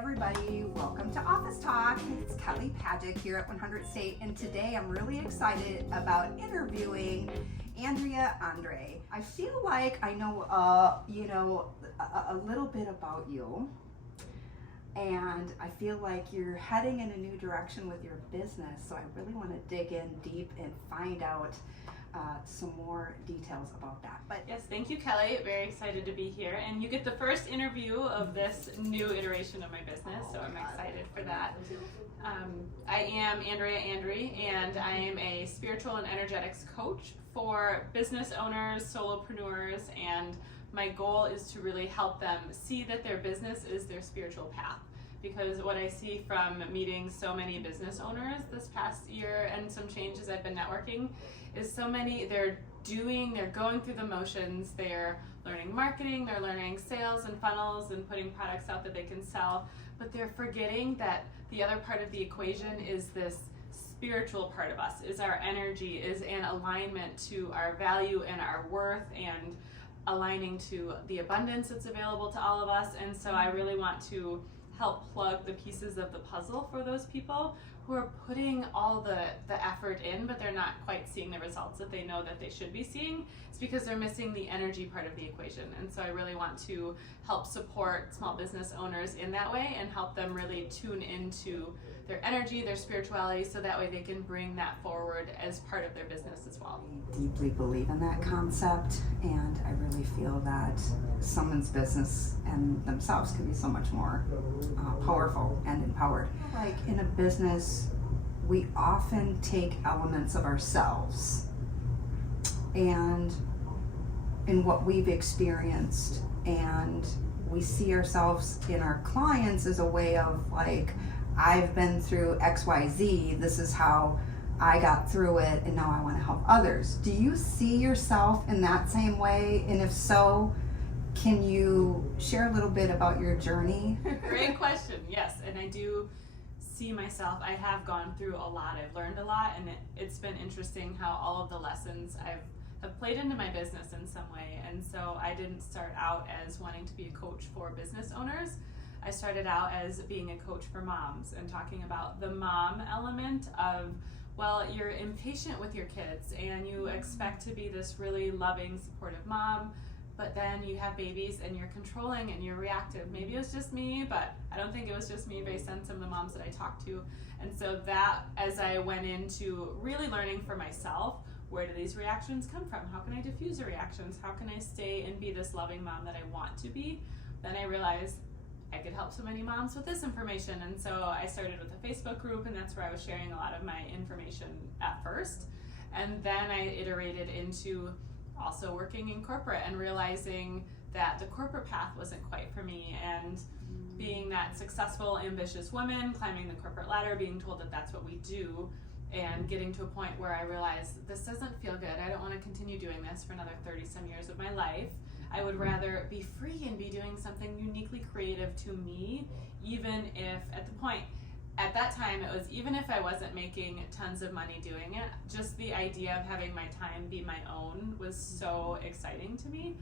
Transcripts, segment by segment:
everybody, welcome to Office Talk. It's Kelly Pagic here at 100 State, and today I'm really excited about interviewing Andrea Andree. I feel like I know a little bit about you, and I feel like you're heading in a new direction with your business, so I really want to dig in deep and find out some more details about that. But yes, thank you, Kelly. Very excited to be here, and you get the first interview of this new iteration of my business, so I'm excited for that. I am Andrea Andree, and I am a spiritual and energetics coach for business owners, solopreneurs, and my goal is to really help them see that their business is their spiritual path. Because what I see from meeting so many business owners this past year and some changes I've been networking is so many, they're going through the motions, they're learning marketing, they're learning sales and funnels and putting products out that they can sell, but they're forgetting that the other part of the equation is this spiritual part of us, is our energy, is an alignment to our value and our worth and aligning to the abundance that's available to all of us. And so I really want to help plug the pieces of the puzzle for those people who are putting all the effort in, but they're not quite seeing the results that they know that they should be seeing. It's because they're missing the energy part of the equation. And so I really want to help support small business owners in that way and help them really tune into their energy, their spirituality, so that way they can bring that forward as part of their business as well. I deeply believe in that concept, and I really feel that someone's business and themselves can be so much more powerful and empowered. Like in a business, we often take elements of ourselves and in what we've experienced, and we see ourselves in our clients as a way of like, I've been through XYZ, this is how I got through it, and now I want to help others. Do you see yourself in that same way? And if so, can you share a little bit about your journey? Great question. Yes, and I do see myself. I have gone through a lot. I've learned a lot, and it's been interesting how all of the lessons have played into my business in some way. And so I didn't start out as wanting to be a coach for business owners. I started out as being a coach for moms and talking about the mom element of, well, you're impatient with your kids and you expect to be this really loving, supportive mom, but then you have babies and you're controlling and you're reactive. Maybe it was just me, but I don't think it was just me based on some of the moms that I talked to. And so that, as I went into really learning for myself, where do these reactions come from? How can I diffuse the reactions? How can I stay and be this loving mom that I want to be? Then I realized I could help so many moms with this information, and so I started with a Facebook group, and that's where I was sharing a lot of my information at first. And then I iterated into also working in corporate and realizing that the corporate path wasn't quite for me, and being that successful, ambitious woman, climbing the corporate ladder, being told that that's what we do, and getting to a point where I realized this doesn't feel good. I don't want to continue doing this for another 30-some years of my life. I would rather be free and be doing something uniquely creative to me, even if at that time it was, even if I wasn't making tons of money doing it, just the idea of having my time be my own was so exciting to me.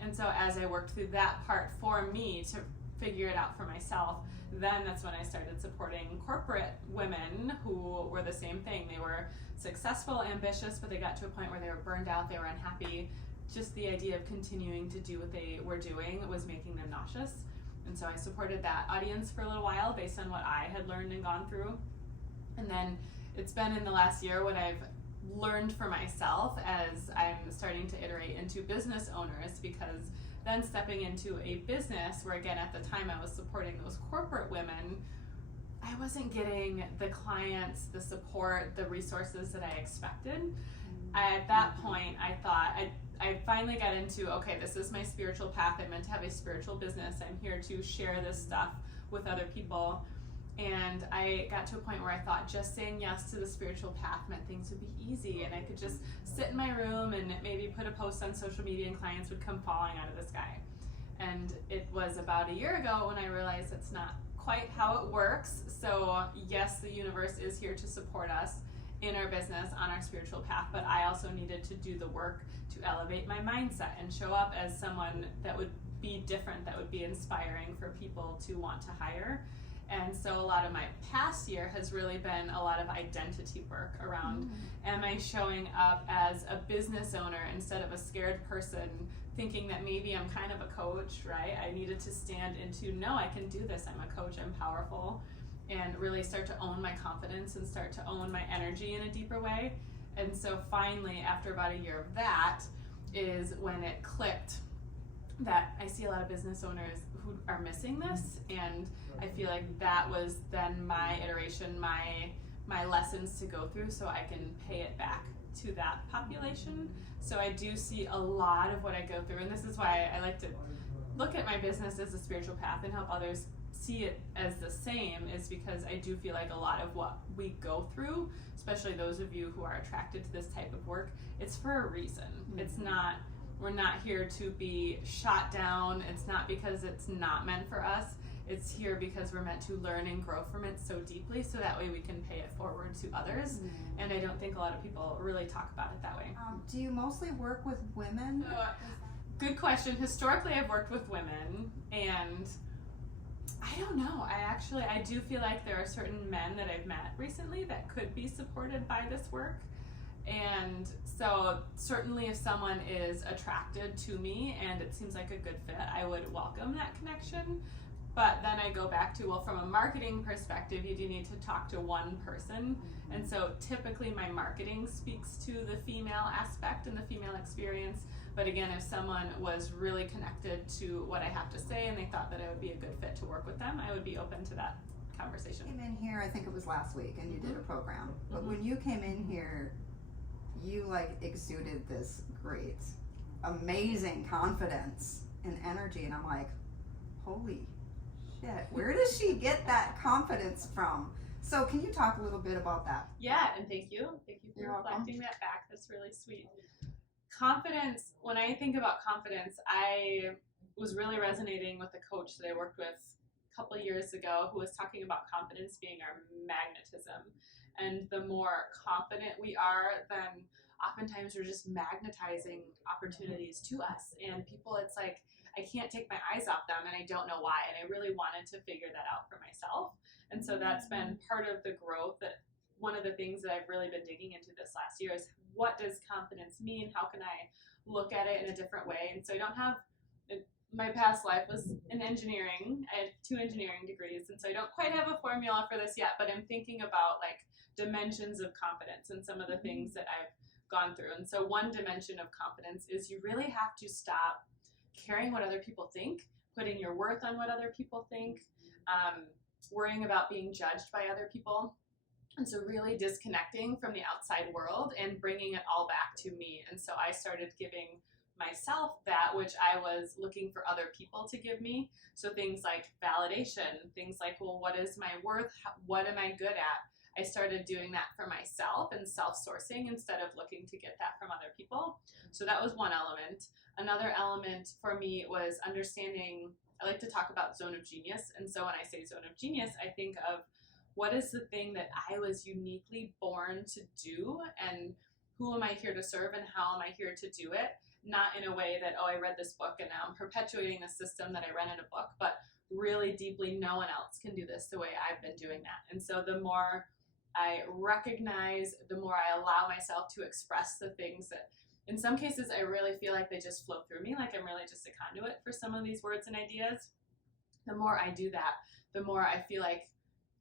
And so as I worked through that part for me to figure it out for myself, then that's when I started supporting corporate women who were the same thing. They were successful, ambitious, but they got to a point where they were burned out, they were unhappy. Just the idea of continuing to do what they were doing was making them nauseous. And so I supported that audience for a little while based on what I had learned and gone through. And then it's been in the last year what I've learned for myself as I'm starting to iterate into business owners, because then stepping into a business where, again, at the time I was supporting those corporate women, I wasn't getting the clients, the support, the resources that I expected. At that point, I thought, I finally got into, okay, this is my spiritual path. I'm meant to have a spiritual business. I'm here to share this stuff with other people. And I got to a point where I thought just saying yes to the spiritual path meant things would be easy, and I could just sit in my room and maybe put a post on social media and clients would come falling out of the sky. And it was about a year ago when I realized that's not quite how it works. So yes, the universe is here to support us in our business on our spiritual path, but I also needed to do the work to elevate my mindset and show up as someone that would be different, that would be inspiring for people to want to hire. And so a lot of my past year has really been a lot of identity work around, am I showing up as a business owner instead of a scared person, thinking that maybe I'm kind of a coach, right? I needed to stand into, no, I can do this. I'm a coach, I'm powerful, and really start to own my confidence and start to own my energy in a deeper way. And so finally, after about a year of that, is when it clicked that I see a lot of business owners who are missing this, and I feel like that was then my iteration, my lessons to go through so I can pay it back to that population. So I do see a lot of what I go through, and this is why I like to look at my business as a spiritual path and help others see it as the same, is because I do feel like a lot of what we go through, especially those of you who are attracted to this type of work, it's for a reason. It's not, we're not here to be shot down. It's not because it's not meant for us. It's here because we're meant to learn and grow from it so deeply, so that way we can pay it forward to others. And I don't think a lot of people really talk about it that way. Do you mostly work with women? Good question. Historically, I've worked with women, and I don't know. I do feel like there are certain men that I've met recently that could be supported by this work. And so certainly if someone is attracted to me and it seems like a good fit, I would welcome that connection. But then I go back to, well, from a marketing perspective, you do need to talk to one person. And so typically my marketing speaks to the female aspect and the female experience. But again, if someone was really connected to what I have to say and they thought that it would be a good fit to work with them, I would be open to that conversation. You came in here, I think it was last week, and you did a program. But when you came in here, you like exuded this great, amazing confidence and energy. And I'm like, holy shit, where does she get that confidence from? So can you talk a little bit about that? Yeah, and thank you. Thank you for reflecting that back. That's really sweet. Confidence, when I think about confidence, I was really resonating with a coach that I worked with a couple of years ago who was talking about confidence being our magnetism. And the more confident we are, then oftentimes we're just magnetizing opportunities to us. And people, it's like, I can't take my eyes off them, and I don't know why. And I really wanted to figure that out for myself. And so that's been part of the growth. That one of the things that I've really been digging into this last year is, what does confidence mean? How can I look at it in a different way? And so I don't have, my past life was in engineering. I had 2 engineering degrees, and so I don't quite have a formula for this yet, but I'm thinking about like dimensions of confidence and some of the things that I've gone through. And so one dimension of confidence is you really have to stop caring what other people think, putting your worth on what other people think, worrying about being judged by other people. And so really disconnecting from the outside world and bringing it all back to me. And so I started giving myself that which I was looking for other people to give me. So things like validation, things like, well, what is my worth? What am I good at? I started doing that for myself and self-sourcing instead of looking to get that from other people. So that was one element. Another element for me was understanding, I like to talk about zone of genius. And so when I say zone of genius, I think of, what is the thing that I was uniquely born to do, and who am I here to serve, and how am I here to do it? Not in a way that, oh, I read this book and now I'm perpetuating the system that I read in a book, but really deeply, no one else can do this the way I've been doing that. And so the more I recognize, the more I allow myself to express the things that, in some cases, I really feel like they just flow through me, like I'm really just a conduit for some of these words and ideas. The more I do that, the more I feel like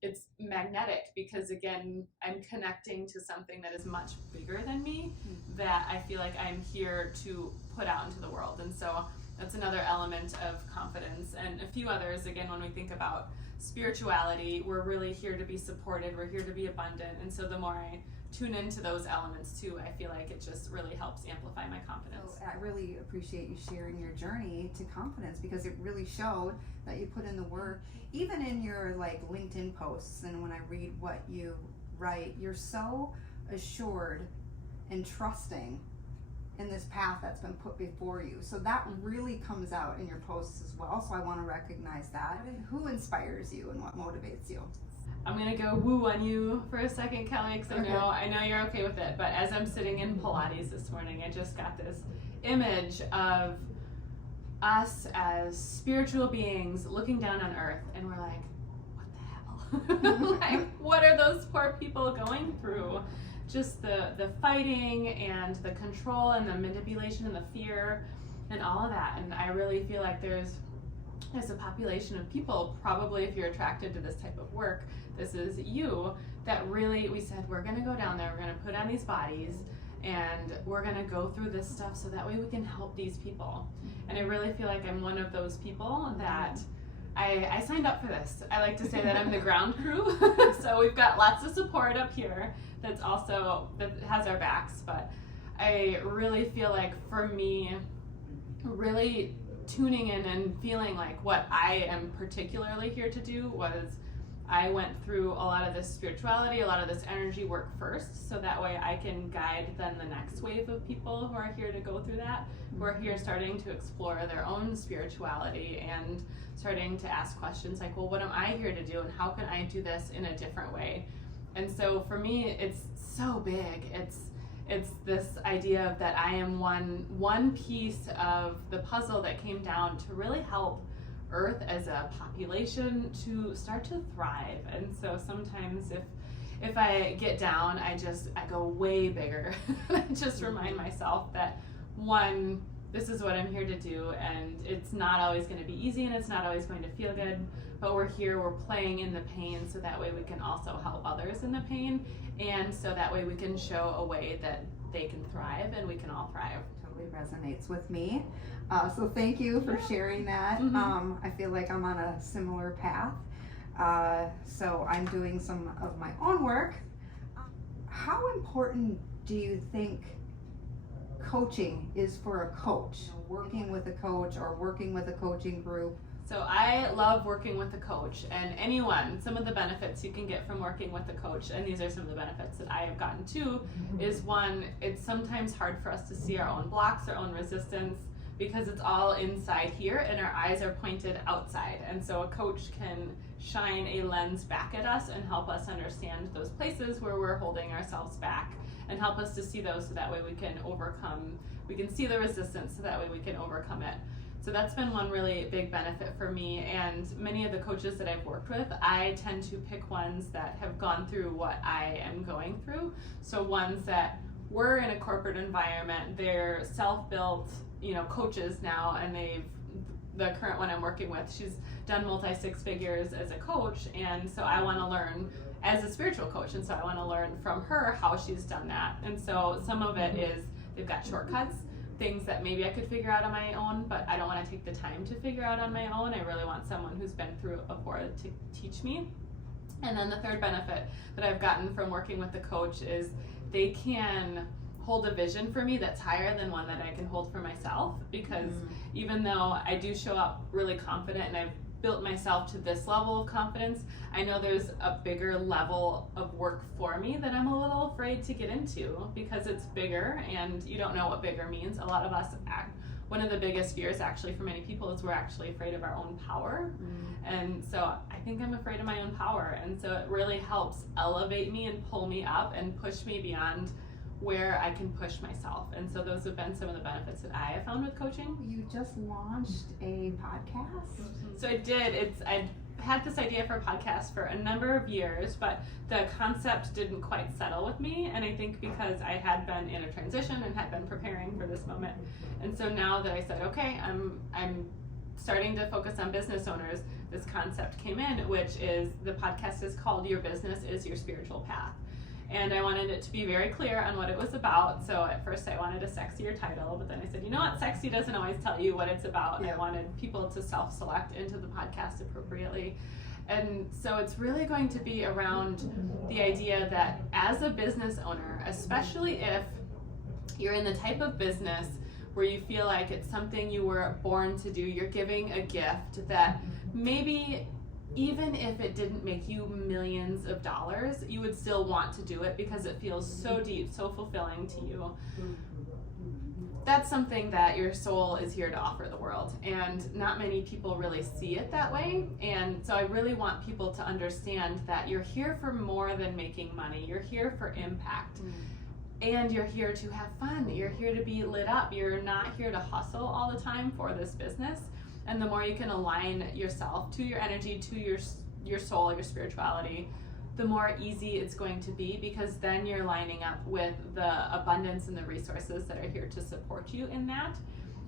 it's magnetic, because again, I'm connecting to something that is much bigger than me, that I feel like I'm here to put out into the world. And so that's another element of confidence. And a few others, again, when we think about spirituality, we're really here to be supported, we're here to be abundant. And so the more I tune into those elements too, I feel like it just really helps amplify my confidence. So I really appreciate you sharing your journey to confidence, because it really showed that you put in the work, even in your like LinkedIn posts. And when I read what you write, you're so assured and trusting in this path that's been put before you. So that really comes out in your posts as well. So I want to recognize that. Who inspires you and what motivates you? I'm gonna go woo on you for a second, Kelly, because I know you're okay with it. But as I'm sitting in Pilates this morning, I just got this image of us as spiritual beings looking down on earth, and we're like, what the hell? Like, what are those poor people going through? Just the fighting and the control and the manipulation and the fear and all of that. And I really feel like there's a population of people, probably if you're attracted to this type of work, this is you, that really, we said, we're going to go down there, we're going to put on these bodies, and we're going to go through this stuff so that way we can help these people. And I really feel like I'm one of those people that I signed up for this. I like to say that I'm the ground crew. So we've got lots of support up here that has our backs. But I really feel like for me, really tuning in and feeling like what I am particularly here to do was I went through a lot of this spirituality, a lot of this energy work first, so that way I can guide then the next wave of people who are here to go through that, who are here starting to explore their own spirituality and starting to ask questions like, well, what am I here to do, and how can I do this in a different way? And so for me, it's so big. It's this idea of that I am one piece of the puzzle that came down to really help Earth as a population to start to thrive. And so sometimes if I get down, I go way bigger. I just remind myself that one, this is what I'm here to do, and it's not always going to be easy and it's not always going to feel good, but we're here, we're playing in the pain, so that way we can also help others in the pain, and so that way we can show a way that they can thrive and we can all thrive. Totally resonates with me. So thank you for sharing that. Mm-hmm. I feel like I'm on a similar path. So I'm doing some of my own work. How important do you think coaching is for a coach? Working with a coach or working with a coaching group? So I love working with a coach, and some of the benefits you can get from working with a coach, and these are some of the benefits that I have gotten too, is one, it's sometimes hard for us to see our own blocks, our own resistance, because it's all inside here and our eyes are pointed outside. And so a coach can shine a lens back at us and help us understand those places where we're holding ourselves back and help us to see those, so that way we can see the resistance, so that way we can overcome it. So that's been one really big benefit for me, and many of the coaches that I've worked with, I tend to pick ones that have gone through what I am going through. So ones that were in a corporate environment, they're self-built, coaches now, and the current one I'm working with, she's done multi-six figures as a coach, and so I want to learn as a spiritual coach, and so I want to learn from her how she's done that. And so some of it is they've got shortcuts, things that maybe I could figure out on my own, but I don't want to take the time to figure out on my own. I really want someone who's been through it before to teach me. And then the third benefit that I've gotten from working with the coach is they can hold a vision for me that's higher than one that I can hold for myself, because even though I do show up really confident and I've built myself to this level of confidence, I know there's a bigger level of work for me that I'm a little afraid to get into, because it's bigger, and you don't know what bigger means. A lot of us one of the biggest fears actually for many people is we're actually afraid of our own power. And so I think I'm afraid of my own power, and so it really helps elevate me and pull me up and push me beyond where I can push myself. And so those have been some of the benefits that I have found with coaching. You just launched a podcast? So I did. I'd had this idea for a podcast for a number of years, but the concept didn't quite settle with me, and I think because I had been in a transition and had been preparing for this moment. And so now that I said, okay, I'm starting to focus on business owners, this concept came in, which is, the podcast is called Your Business is Your Spiritual Path. And I wanted it to be very clear on what it was about. So at first I wanted a sexier title, but then I said, you know what, sexy doesn't always tell you what it's about. Yeah. I wanted people to self-select into the podcast appropriately. And so it's really going to be around the idea that as a business owner, especially if you're in the type of business where you feel like it's something you were born to do, you're giving a gift that maybe even if it didn't make you millions of dollars, you would still want to do it because it feels so deep, so fulfilling to you. That's something that your soul is here to offer the world, and not many people really see it that way. And so I really want people to understand that you're here for more than making money. You're here for impact. And you're here to have fun. You're here to be lit up. You're not here to hustle all the time for this business. And the more you can align yourself to your energy, to your your soul, your spirituality, the more easy it's going to be, because then you're lining up with the abundance and the resources that are here to support you in that.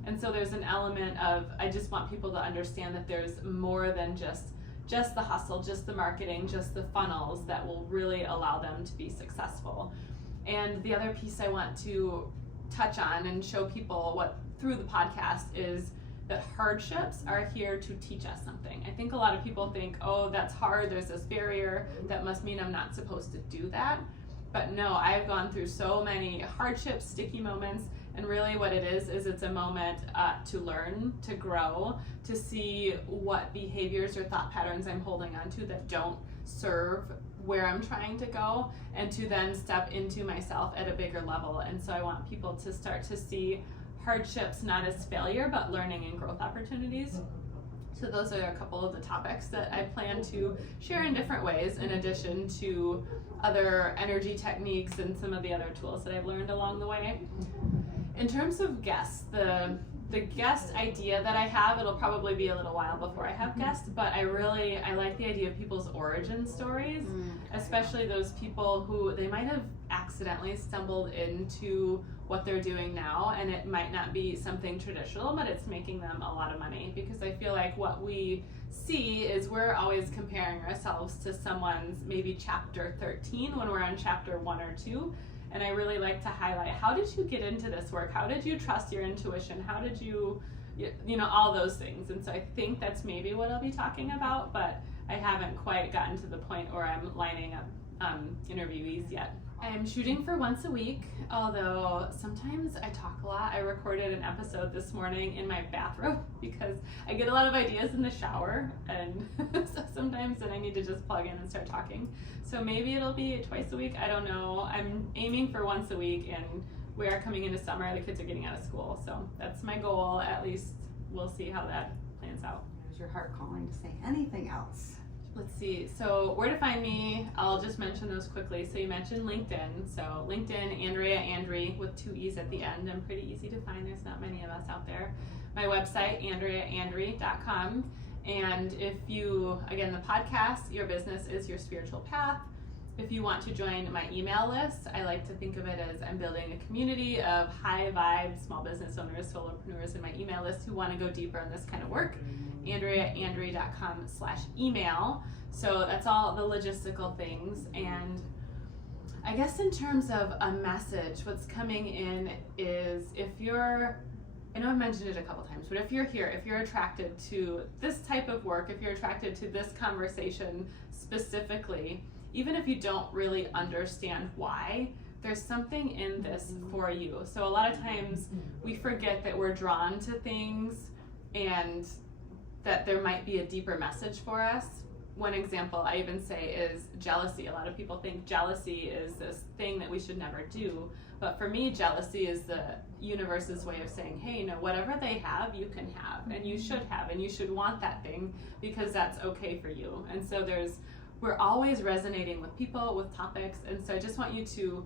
And so there's an element of, I just want people to understand that there's more than just the hustle, just the marketing, just the funnels that will really allow them to be successful. And the other piece I want to touch on and show people what through the podcast is that hardships are here to teach us something. I think a lot of people think, oh, that's hard, there's this barrier, that must mean I'm not supposed to do that. But no, I've gone through so many hardships, sticky moments, and really what it is it's a moment to learn, to grow, to see what behaviors or thought patterns I'm holding on to that don't serve where I'm trying to go, and to then step into myself at a bigger level. And so I want people to start to see hardships not as failure, but learning and growth opportunities. So those are a couple of the topics that I plan to share in different ways, in addition to other energy techniques and some of the other tools that I've learned along the way. In terms of guests, the guest idea that I have, it'll probably be a little while before I have guests, but I like the idea of people's origin stories, especially those people who they might have accidentally stumbled into what they're doing now, and it might not be something traditional, but it's making them a lot of money. Because I feel like what we see is we're always comparing ourselves to someone's maybe chapter 13 when we're on chapter 1 or 2. And I really like to highlight, how did you get into this work? How did you trust your intuition? How did you all those things. And so I think that's maybe what I'll be talking about, but I haven't quite gotten to the point where I'm lining up interviewees yet. I'm shooting for once a week, although sometimes I talk a lot. I recorded an episode this morning in my bathrobe because I get a lot of ideas in the shower, and so sometimes then I need to just plug in and start talking. So maybe it'll be twice a week, I don't know. I'm aiming for once a week, and we are coming into summer, the kids are getting out of school, so that's my goal. At least we'll see how that plans out. Is your heart calling to say anything else? Let's see, so where to find me, I'll just mention those quickly. So you mentioned LinkedIn. So LinkedIn, Andrea Andree with 2 E's at the end. I'm pretty easy to find, there's not many of us out there. My website, andreaandree.com. And if you, again, the podcast, Your Business is Your Spiritual Path. If you want to join my email list, I like to think of it as I'm building a community of high vibe small business owners, solopreneurs in my email list who want to go deeper in this kind of work. AndreaAndree.com/email. So that's all the logistical things. And I guess in terms of a message, what's coming in is I know I've mentioned it a couple times, but if you're here, if you're attracted to this type of work, if you're attracted to this conversation specifically, even if you don't really understand why, there's something in this for you. So a lot of times we forget that we're drawn to things and that there might be a deeper message for us. One example I even say is jealousy. A lot of people think jealousy is this thing that we should never do. But for me, jealousy is the universe's way of saying, hey, no, whatever they have, you can have, and you should want that thing because that's okay for you. And so we're always resonating with people, with topics, and so I just want you to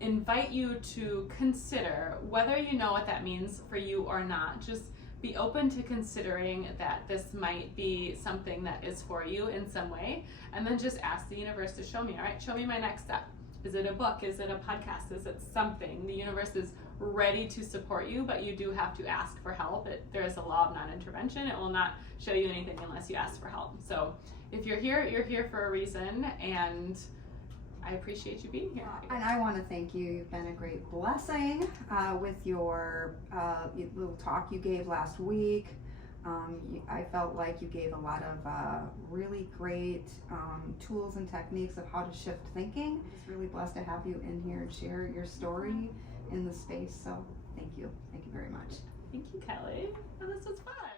invite you to consider whether you know what that means for you or not. Just be open to considering that this might be something that is for you in some way, and then just ask the universe to show me, all right, show me my next step. Is it a book? Is it a podcast? Is it something? The universe is ready to support you, but you do have to ask for help. There is a law of non-intervention. It will not show you anything unless you ask for help. So if you're here for a reason, and I appreciate you being here. And I want to thank you. You've been a great blessing with your little talk you gave last week. I felt like you gave a lot of really great tools and techniques of how to shift thinking. It's really blessed to have you in here and share your story in the space. So thank you. Thank you very much. Thank you, Kelly. Oh, this was fun.